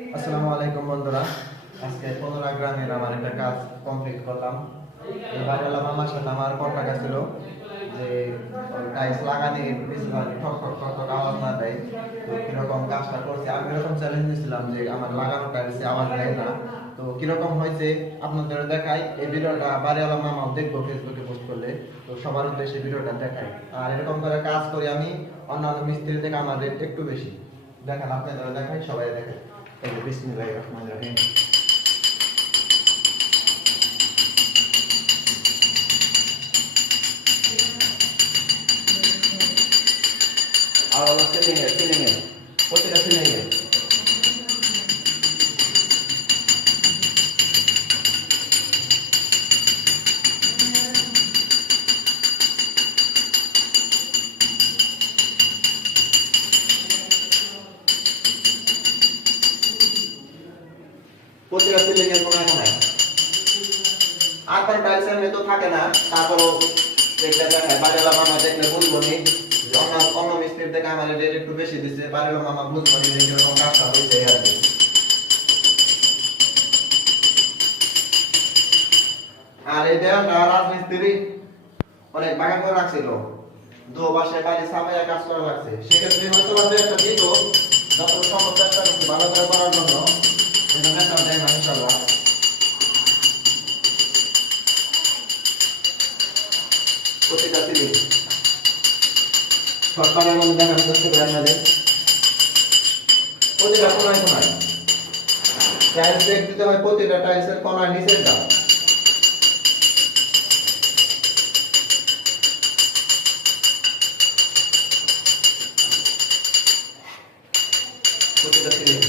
আসসালামু আলাইকুম বন্ধুরা, আজকে 15 গ্রামের আমার একটা কাজ কমপ্লিট করলাম। এই বাড়িওয়ালা মামার সাথে আমার কন্টাক্ট ছিল যে টাইলস লাগানি বেশিরভাগ ঠক ঠক ঠক ঠক আওয়াজ না দেয়, তো কিরকম কাজটা করছে। আমি এরকম চ্যালেঞ্জ দিয়েছিলাম যে আমার লাগানো টাইলসে আওয়াজ দেয় না, তো কিরকম হয়েছে আপনাদের দেখাই। এই ভিডিওটা বাড়িওয়ালা মামাও দেখবো ফেসবুকে পোস্ট করলে, তো সবার উদ্দেশ্যে ভিডিওটা দেখাই। আর এরকম করে কাজ করি আমি অন্যান্য মিস্ত্রি থেকে আমার রেট একটু বেশি। দেখেন আপনাদের দেখাই, সবাই দেখেন। এই যে বিসমিল্লাহির রহমানির রহিম। আর হলো সিলিং এ প্রত্যেকটা সিলিং এ প্রত্যেকটা সিলিং এর কোনায় কোনায় আর কোনো টাইলস এর তো থাকে না। তারপরও এটা দেখায় বাড়িওয়ালা মামা দেখলে বুঝবো নি যে অন্য মিস্ত্রি থেকে আমার রেট একটু বেশি দিচ্ছে। বাড়িওয়ালা মামা বুঝবো নি যে কিরকম কাজটা হয়েছে আর কি। আর এই দেওয়ালটা রাজমিস্ত্রি অনেক বাগান করে রাখছিল, দু পাশে বাইরে সামাইয়া কাজ করা লাগছে। সেক্ষেত্রে হয়তো বা একটা দিত, যত সম্ভব চেষ্টা করছি ভালো করে করার জন্য। এটা একটা দেয় না ইনশাআল্লাহ। প্রতিটা সিলিং সরকারের মধ্যে দেখানো চেষ্টা করে আপনাদের প্রতিটা কোনায় কোনায় টাইলস দেখ দিতে হয়। প্রতিটা টাইলসের কোনায় নিচের দাম প্রতিটা সিলিং।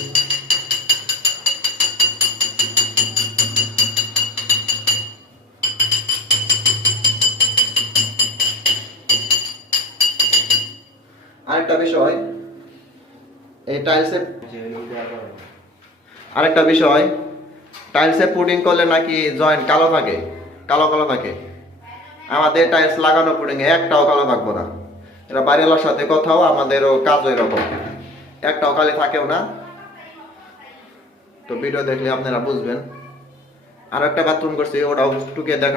আরেকটা বিষয়, এই টাইলসে আরেকটা বিষয় টাইলসে পুডিং করলে নাকি জয়েন্ট কালো থাকে, কালো কালো থাকে। আমাদের টাইলস লাগানো পুডিং একটাও কালো থাকবো না। এটা বাড়িওয়ালার সাথে কথাও, আমাদেরও কাজও এরকম, একটাও কালি থাকেও না। তো ভিডিও দেখলে আপনারা বুঝবেন। আর একটা বাথরুম করছি, ওটাও টুকে দেখা।